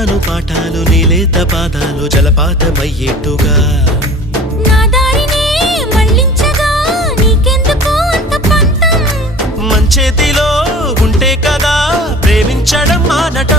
చెబుతాను పాఠాలు నీలేత పాదాలు జలపాతమయ్యేట్టుగా నా దారినే మళ్ళించగా నీకెందుకు అంత పంతం మంచేతిలో ఉంటే కదా ప్రేమించడం మానటం